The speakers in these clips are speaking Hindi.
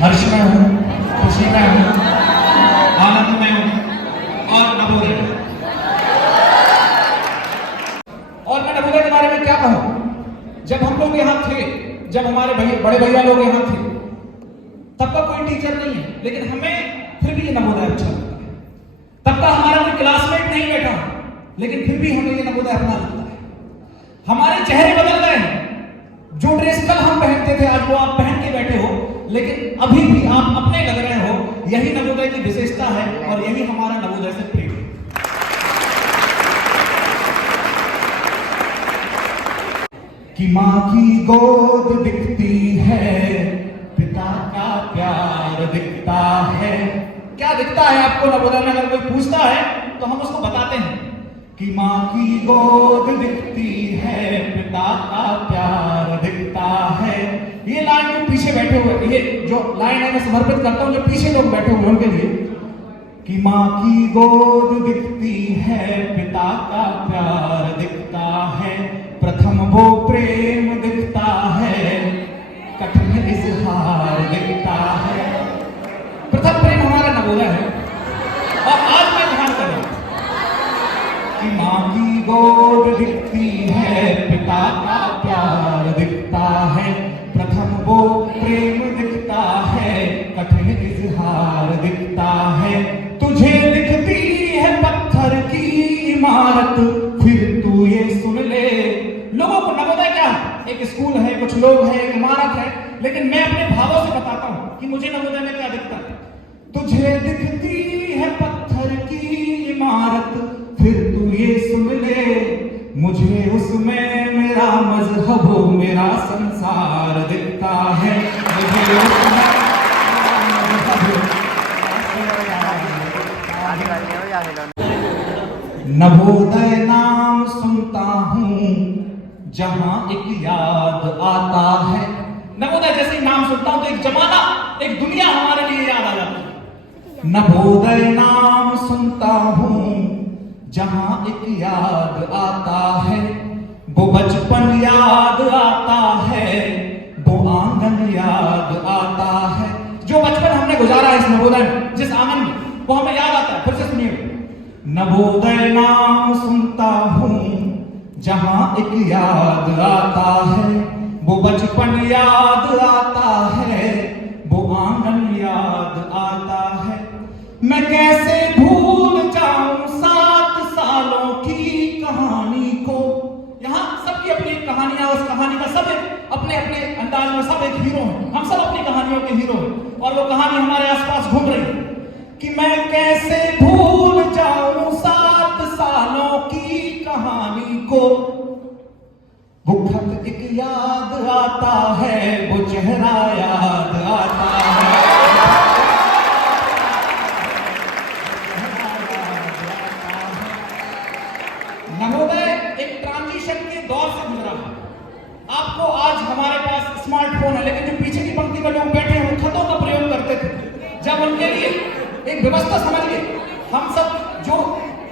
हर्ष में हूँ, खुशी में हूँ, आनंद में हूँ और नवोदय। और मैं नवोदय के बारे में क्या कहूँ? जब हम लोग यहाँ थे, जब हमारे बड़े भैया लोग यहाँ थे, तब का कोई टीचर नहीं है, लेकिन हमें फिर भी ये नवोदय अच्छा लगता है। तब का हमारा कोई क्लासमेट नहीं बैठा, लेकिन फिर भी हमें ये नवोदय अपना लगता है। हमारे चेहरे बदल गए हैं। जो ड्रेस कल हम पहनते थे, आज वो आप पहन के बैठे हो, लेकिन अभी भी आप अपने लग रहे हो। यही नवोदय की विशेषता है और यही हमारा नवोदय से प्रेम है। कि माँ की गोद दिखती है, पिता का प्यार दिखता है। क्या दिखता है आपको नवोदय में? अगर कोई पूछता है तो हम उसको बताते हैं कि माँ की गोद दिखती है, पिता का प्यार दिखता है। ये लाइन जो पीछे बैठे हुए, ये जो लाइन है मैं समर्पित करता हूं जो पीछे लोग बैठे हुए उनके लिए, कि माँ की गोद दिखती है, पिता का प्यार दिखता है, प्रथम वो प्रेम दिखता है, कठिन इजहार दिखता है। प्रथम प्रेम हमारा नवोदय है। और आज मैं ध्यान करूं कि माँ की गोद दिखती है, पिता का प्यार दिखता है, प्रथम वो प्रेम दिखता है, कठिन इजहार दिखता है। तुझे दिखती है पत्थर की इमारत, फिर तू ये सुन ले। लोगों को नवोदय क्या है? एक स्कूल है, कुछ लोग हैं, एक इमारत है, लेकिन मैं अपने भावों से बताता हूं कि मुझे नवोदय में क्या दिखता है। तुझे दिखती है पत्थर की इमारत, फिर तू ये सुन ले, मुझे उसमें मेरा मजहब, मेरा संसार दिखता है। मुझे उसमें नवोदय नाम सुनता हूँ जहां एक याद आता है। नवोदय जैसे ही नाम सुनता हूं तो एक जमाना, एक दुनिया हमारे लिए याद आ जाती है। नवोदय नाम सुनता हूं जहां एक याद आता है, वो बचपन याद आता है, वो आंगन याद आता है। जो बचपन हमने गुजारा है इस नवोदय में, जिस आंगन में, वो हमें याद आता है। फिर से सुनिए, नवोदय नाम सुनता हूं जहां एक याद आता है, वो बचपन याद आता है, वो आंगन याद आता है। मैं कैसे भूल जाऊं 7 सालों की कहानी को। यहां सबकी अपनी कहानियां, उस कहानी का सब अपने अपने अंदाज में सब एक हीरो हैं। हम सब अपनी कहानियों के हीरो हैं और वो कहानी हमारे आसपास घूम रही है। कि मैं कैसे भूल जाऊं 7 सालों की कहानी को, वो खत एक याद आता है, वो चेहरा याद आता है। नवोदय एक ट्रांजिशन के दौर से गुजरा है। आपको आज हमारे पास स्मार्टफोन है, लेकिन जो पीछे की पंक्ति में लोग बैठे हैं वो खतों का प्रयोग करते थे। जब उनके लिए एक व्यवस्था समझिए, हम सब जो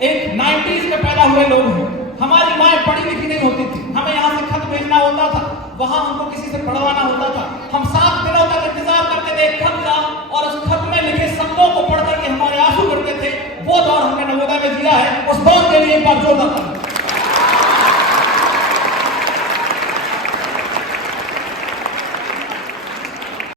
एक 90s में पैदा हुए लोग हैं, हमारी माएं पढ़ी लिखी नहीं होती थी, हमें यहाँ से खत भेजना होता था, वहां हमको किसी से पढ़वाना होता था। हम 7 दिनों तक इंतजार करते थे एक खत का, और उस खत में लिखे शब्दों को पढ़ करके हमारे आंसू गिरते थे। वो दौर हमने नवोदय में जिया है। उस दौर के लिए एक बार जोरदार